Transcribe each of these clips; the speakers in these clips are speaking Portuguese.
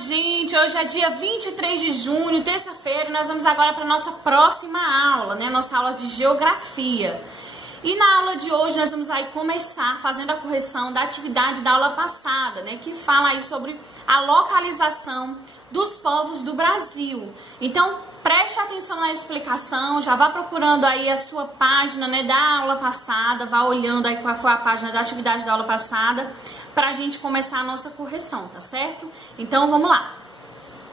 gente! Hoje é dia 23 de junho, terça-feira, e nós vamos agora para a nossa próxima aula, né? Nossa aula de geografia. E na aula de hoje nós vamos aí começar fazendo a correção da atividade da aula passada, né? Que fala aí sobre a localização dos povos do Brasil. Então, preste atenção na explicação, já vá procurando aí a sua página, né, da aula passada, vá olhando aí qual foi a página da atividade da aula passada, para a gente começar a nossa correção, tá certo? Então, vamos lá.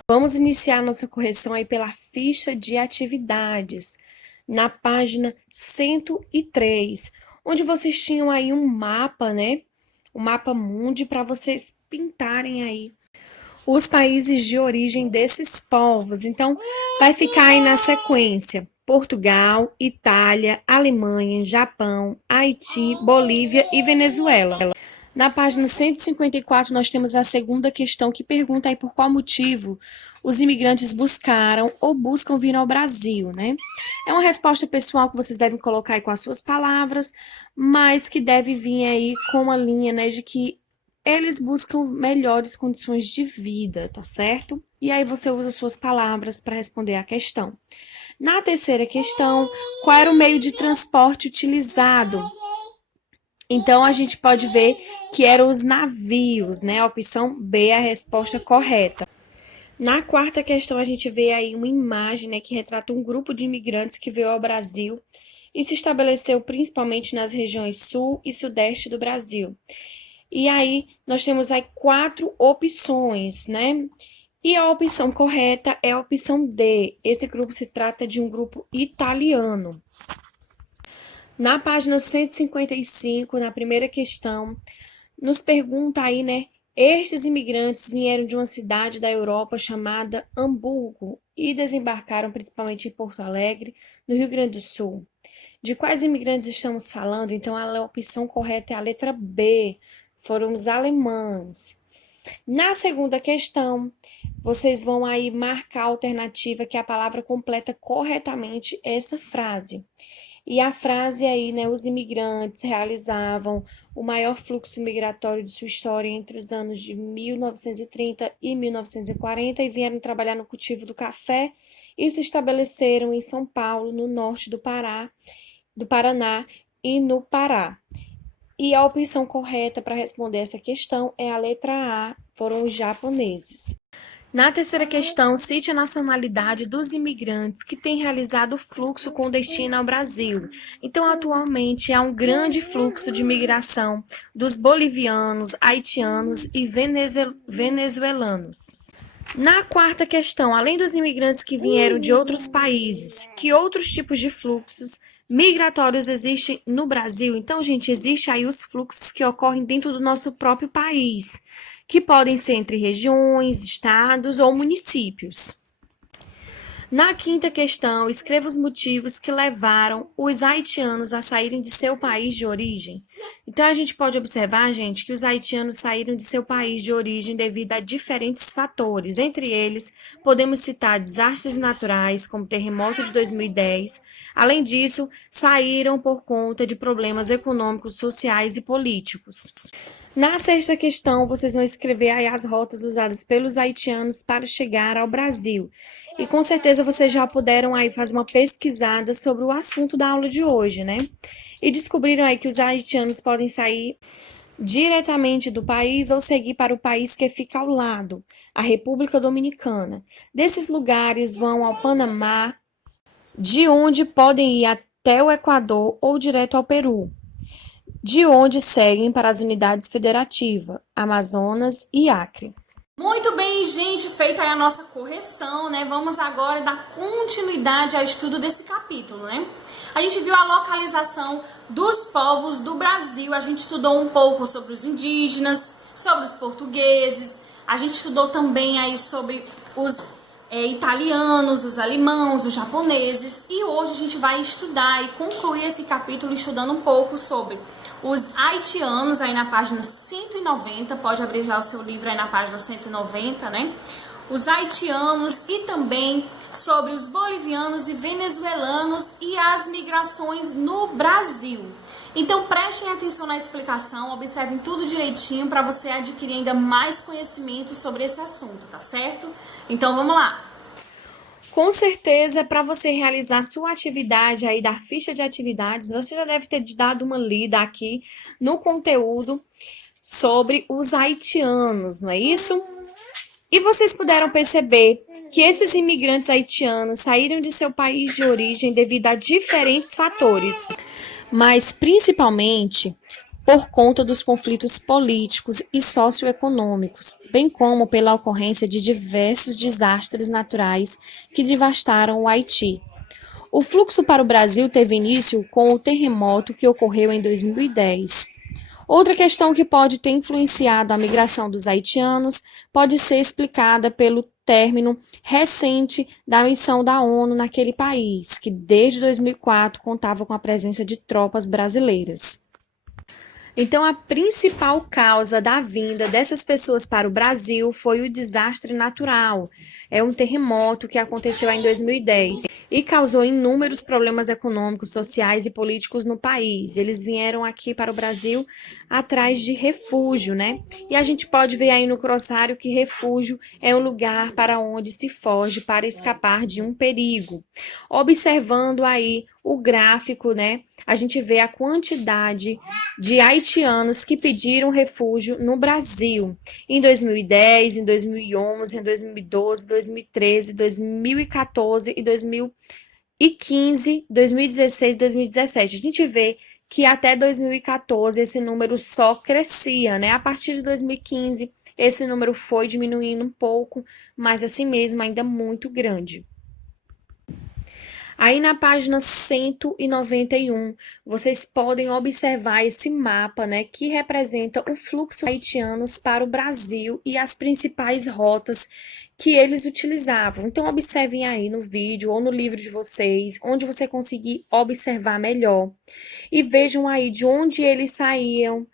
Vamos iniciar a nossa correção aí pela ficha de atividades, na página 103, onde vocês tinham aí um mapa, né? Um mapa mundi para vocês pintarem aí os países de origem desses povos. Então, vai ficar aí na sequência: Portugal, Itália, Alemanha, Japão, Haiti, Bolívia e Venezuela. Na página 154, nós temos a segunda questão que pergunta aí por qual motivo os imigrantes buscaram ou buscam vir ao Brasil, né? É uma resposta pessoal que vocês devem colocar aí com as suas palavras, mas que deve vir aí com a linha, né, de que eles buscam melhores condições de vida, tá certo? E aí você usa suas palavras para responder a questão. Na terceira questão, qual era o meio de transporte utilizado? Então, a gente pode ver que eram os navios, né? A opção B é a resposta correta. Na quarta questão, a gente vê aí uma imagem, né, que retrata um grupo de imigrantes que veio ao Brasil e se estabeleceu principalmente nas regiões sul e sudeste do Brasil. E aí, nós temos aí 4 opções, né? E a opção correta é a opção D. Esse grupo se trata de um grupo italiano. Na página 155, na primeira questão, nos pergunta aí, né? Estes imigrantes vieram de uma cidade da Europa chamada Hamburgo e desembarcaram principalmente em Porto Alegre, no Rio Grande do Sul. De quais imigrantes estamos falando? Então, a opção correta é a letra B. Foram os alemães. Na segunda questão, vocês vão aí marcar a alternativa que a palavra completa corretamente essa frase. E a frase aí, né, os imigrantes realizavam o maior fluxo migratório de sua história entre os anos de 1930 e 1940 e vieram trabalhar no cultivo do café e se estabeleceram em São Paulo, no norte do Paraná e no Pará. E a opção correta para responder essa questão é a letra A, foram os japoneses. Na terceira questão, cite a nacionalidade dos imigrantes que têm realizado o fluxo com destino ao Brasil. Então, atualmente, há um grande fluxo de migração dos bolivianos, haitianos e venezuelanos. Na quarta questão, além dos imigrantes que vieram de outros países, que outros tipos de fluxos migratórios existem no Brasil? Então, gente, existe aí os fluxos que ocorrem dentro do nosso próprio país, que podem ser entre regiões, estados ou municípios. Na quinta questão, escreva os motivos que levaram os haitianos a saírem de seu país de origem. Então, a gente pode observar, gente, que os haitianos saíram de seu país de origem devido a diferentes fatores. Entre eles, podemos citar desastres naturais, como o terremoto de 2010. Além disso, saíram por conta de problemas econômicos, sociais e políticos. Na sexta questão, vocês vão escrever aí as rotas usadas pelos haitianos para chegar ao Brasil. E com certeza vocês já puderam aí fazer uma pesquisada sobre o assunto da aula de hoje, né? E descobriram aí que os haitianos podem sair diretamente do país ou seguir para o país que fica ao lado, a República Dominicana. Desses lugares vão ao Panamá, de onde podem ir até o Equador ou direto ao Peru, de onde seguem para as unidades federativas, Amazonas e Acre. Muito bem, gente, feita aí a nossa correção, né? Vamos agora dar continuidade ao estudo desse capítulo, né? A gente viu a localização dos povos do Brasil, a gente estudou um pouco sobre os indígenas, sobre os portugueses, a gente estudou também aí sobre os italianos, os alemãos, os japoneses, e hoje a gente vai estudar e concluir esse capítulo estudando um pouco sobre os haitianos, aí na página 190, pode abrir já o seu livro aí na página 190, né? Os haitianos e também sobre os bolivianos e venezuelanos e as migrações no Brasil. Então prestem atenção na explicação, observem tudo direitinho para você adquirir ainda mais conhecimento sobre esse assunto, tá certo? Então vamos lá! Com certeza, para você realizar sua atividade aí da ficha de atividades, você já deve ter dado uma lida aqui no conteúdo sobre os haitianos, não é isso? E vocês puderam perceber que esses imigrantes haitianos saíram de seu país de origem devido a diferentes fatores, mas principalmente por conta dos conflitos políticos e socioeconômicos, bem como pela ocorrência de diversos desastres naturais que devastaram o Haiti. O fluxo para o Brasil teve início com o terremoto que ocorreu em 2010. Outra questão que pode ter influenciado a migração dos haitianos pode ser explicada pelo término recente da missão da ONU naquele país, que desde 2004 contava com a presença de tropas brasileiras. Então, a principal causa da vinda dessas pessoas para o Brasil foi o desastre natural. É um terremoto que aconteceu em 2010 e causou inúmeros problemas econômicos, sociais e políticos no país. Eles vieram aqui para o Brasil atrás de refúgio, né? E a gente pode ver aí no crossário que refúgio é um lugar para onde se foge para escapar de um perigo. Observando aí o gráfico, né? A gente vê a quantidade de haitianos que pediram refúgio no Brasil em 2010, em 2011, em 2012, 2013, 2014 e 2015, 2016, 2017. A gente vê que até 2014 esse número só crescia, né? A partir de 2015 esse número foi diminuindo um pouco, mas assim mesmo ainda muito grande. Aí na página 191, vocês podem observar esse mapa, né, que representa o fluxo de haitianos para o Brasil e as principais rotas que eles utilizavam. Então, observem aí no vídeo ou no livro de vocês, onde você conseguir observar melhor. E vejam aí de onde eles saíam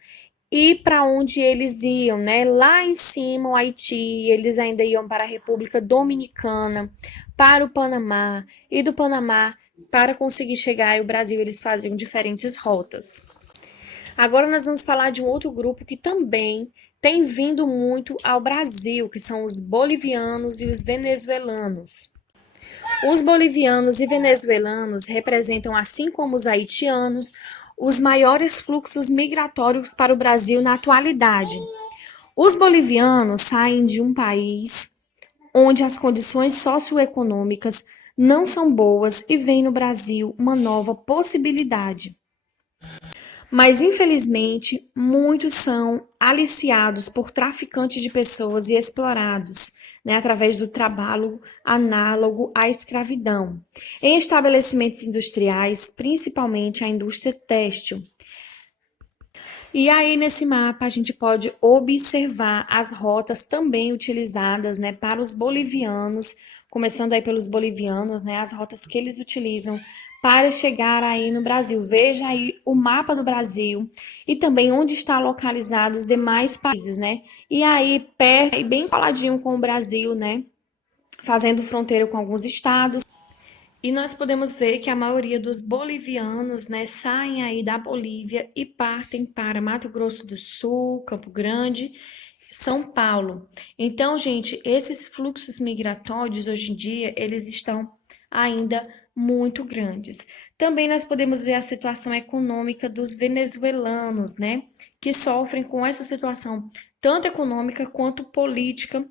e para onde eles iam, né? Lá em cima, o Haiti, eles ainda iam para a República Dominicana, para o Panamá, e do Panamá, para conseguir chegar ao Brasil, eles faziam diferentes rotas. Agora nós vamos falar de um outro grupo que também tem vindo muito ao Brasil, que são os bolivianos e os venezuelanos. Os bolivianos e venezuelanos representam, assim como os haitianos, os maiores fluxos migratórios para o Brasil na atualidade. Os bolivianos saem de um país onde as condições socioeconômicas não são boas e vem no Brasil uma nova possibilidade. Mas, infelizmente, muitos são aliciados por traficantes de pessoas e explorados, né, através do trabalho análogo à escravidão, em estabelecimentos industriais, principalmente a indústria têxtil. E aí, nesse mapa, a gente pode observar as rotas também utilizadas, né, para os bolivianos, começando aí pelos bolivianos, né, as rotas que eles utilizam para chegar aí no Brasil. Veja aí o mapa do Brasil e também onde está localizados os demais países, né? E aí, perto e bem coladinho com o Brasil, né, fazendo fronteira com alguns estados. E nós podemos ver que a maioria dos bolivianos, né, saem aí da Bolívia e partem para Mato Grosso do Sul, Campo Grande, São Paulo. Então, gente, esses fluxos migratórios hoje em dia, eles estão ainda muito grandes. Também nós podemos ver a situação econômica dos venezuelanos, né, que sofrem com essa situação, tanto econômica quanto política,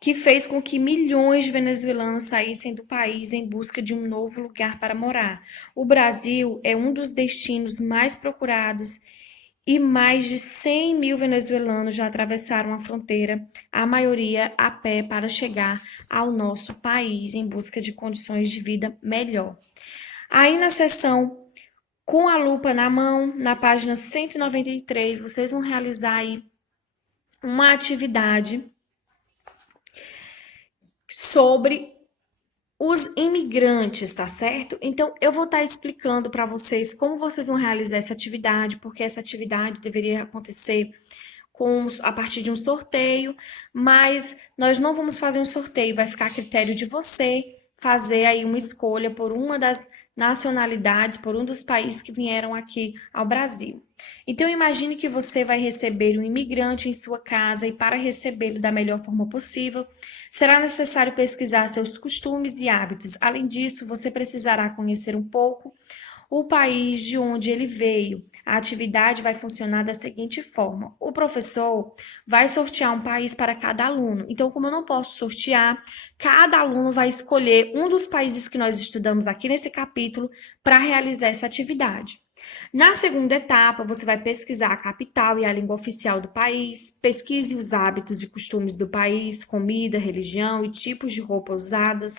que fez com que milhões de venezuelanos saíssem do país em busca de um novo lugar para morar. O Brasil é um dos destinos mais procurados e mais de 100 mil venezuelanos já atravessaram a fronteira, a maioria a pé, para chegar ao nosso país em busca de condições de vida melhor. Aí na seção com a lupa na mão, na página 193, vocês vão realizar aí uma atividade sobre os imigrantes, tá certo? Então, eu vou estar explicando para vocês como vocês vão realizar essa atividade, porque essa atividade deveria acontecer a partir de um sorteio, mas nós não vamos fazer um sorteio, vai ficar a critério de você fazer aí uma escolha por uma das nacionalidades, por um dos países que vieram aqui ao Brasil. Então, imagine que você vai receber um imigrante em sua casa e para recebê-lo da melhor forma possível, será necessário pesquisar seus costumes e hábitos. Além disso, você precisará conhecer um pouco o país de onde ele veio. A atividade vai funcionar da seguinte forma: o professor vai sortear um país para cada aluno. Então, como eu não posso sortear, cada aluno vai escolher um dos países que nós estudamos aqui nesse capítulo para realizar essa atividade. Na segunda etapa, você vai pesquisar a capital e a língua oficial do país, pesquise os hábitos e costumes do país, comida, religião e tipos de roupa usadas.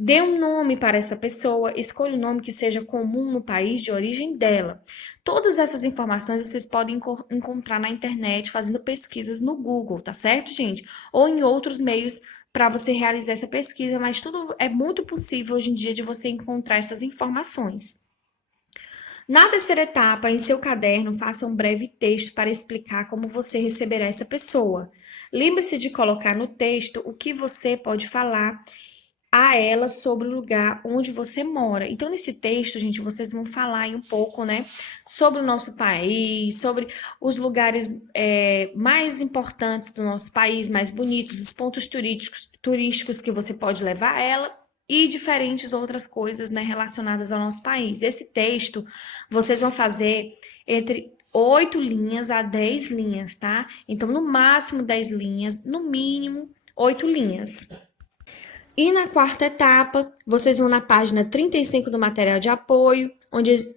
Dê um nome para essa pessoa, escolha um nome que seja comum no país de origem dela. Todas essas informações vocês podem encontrar na internet fazendo pesquisas no Google, tá certo, gente? Ou em outros meios para você realizar essa pesquisa, mas tudo é muito possível hoje em dia de você encontrar essas informações. Na terceira etapa, em seu caderno, faça um breve texto para explicar como você receberá essa pessoa. Lembre-se de colocar no texto o que você pode falar a ela sobre o lugar onde você mora. Então, nesse texto, gente, vocês vão falar aí um pouco, né, sobre o nosso país, sobre os lugares mais importantes do nosso país, mais bonitos, os pontos turísticos que você pode levar ela e diferentes outras coisas, né, relacionadas ao nosso país. Esse texto, vocês vão fazer entre 8 linhas a 10 linhas, tá? Então, no máximo 10 linhas, no mínimo 8 linhas. E na quarta etapa, vocês vão na página 35 do material de apoio, onde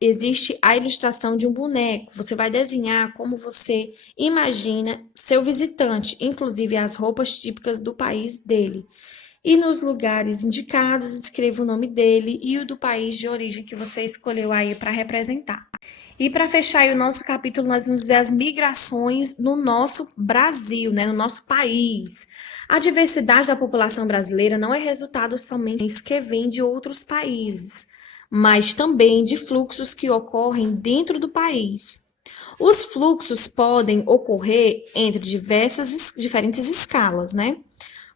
existe a ilustração de um boneco. Você vai desenhar como você imagina seu visitante, inclusive as roupas típicas do país dele. E nos lugares indicados, escreva o nome dele e o do país de origem que você escolheu aí para representar. E para fechar aí o nosso capítulo, nós vamos ver as migrações no nosso Brasil, né, no nosso país. A diversidade da população brasileira não é resultado somente que vem de outros países, mas também de fluxos que ocorrem dentro do país. Os fluxos podem ocorrer entre diferentes escalas, né?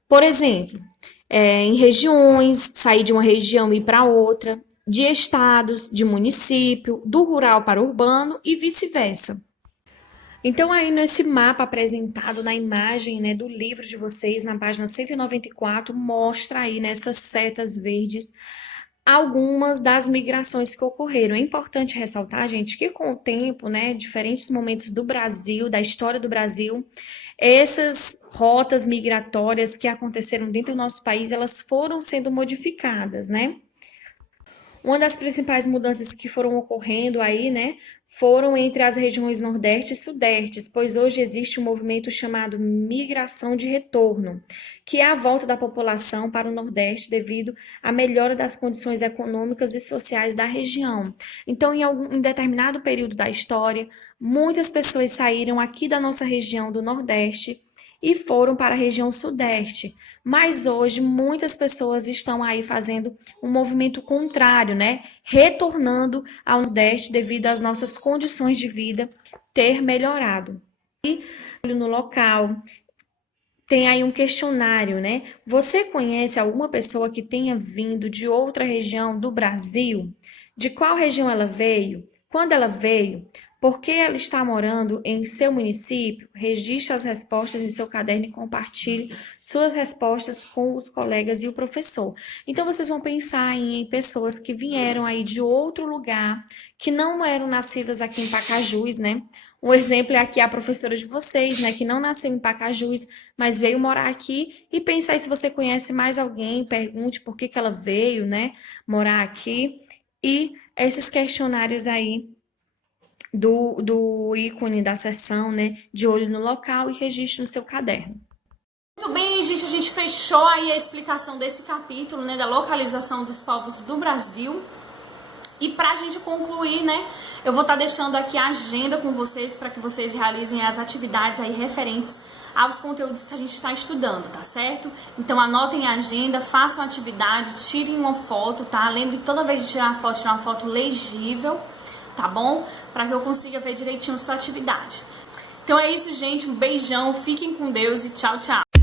Por exemplo, em regiões, sair de uma região e ir para outra, de estados, de município, do rural para o urbano e vice-versa. Então, aí nesse mapa apresentado na imagem, né, do livro de vocês, na página 194, mostra aí nessas setas verdes algumas das migrações que ocorreram. É importante ressaltar, gente, que com o tempo, né, diferentes momentos do Brasil, da história do Brasil, essas rotas migratórias que aconteceram dentro do nosso país, elas foram sendo modificadas, né? Uma das principais mudanças que foram ocorrendo aí, né, foram entre as regiões Nordeste e Sudeste, pois hoje existe um movimento chamado migração de retorno, que é a volta da população para o Nordeste devido à melhora das condições econômicas e sociais da região. Então, em determinado período da história, muitas pessoas saíram aqui da nossa região do Nordeste e foram para a região Sudeste. Mas hoje muitas pessoas estão aí fazendo um movimento contrário, né? Retornando ao Nordeste devido às nossas condições de vida ter melhorado. E no local tem aí um questionário, né? Você conhece alguma pessoa que tenha vindo de outra região do Brasil? De qual região ela veio? Quando ela veio? Por que ela está morando em seu município? Registre as respostas em seu caderno e compartilhe suas respostas com os colegas e o professor. Então, vocês vão pensar em pessoas que vieram aí de outro lugar, que não eram nascidas aqui em Pacajus, né? Um exemplo é aqui a professora de vocês, né? Que não nasceu em Pacajus, mas veio morar aqui. E pensa aí se você conhece mais alguém, pergunte por que ela veio, né? Morar aqui. E esses questionários aí do ícone da seção, né, de olho no local e registro no seu caderno. Muito bem, gente, a gente fechou aí a explicação desse capítulo, né, da localização dos povos do Brasil. E pra gente concluir, né, eu vou estar deixando aqui a agenda com vocês para que vocês realizem as atividades aí referentes aos conteúdos que a gente está estudando, tá certo? Então anotem a agenda, façam a atividade, tirem uma foto, tá? Lembre que toda vez de tirar uma foto legível, tá bom? Para que eu consiga ver direitinho sua atividade. Então é isso, gente. Um beijão, fiquem com Deus e tchau, tchau.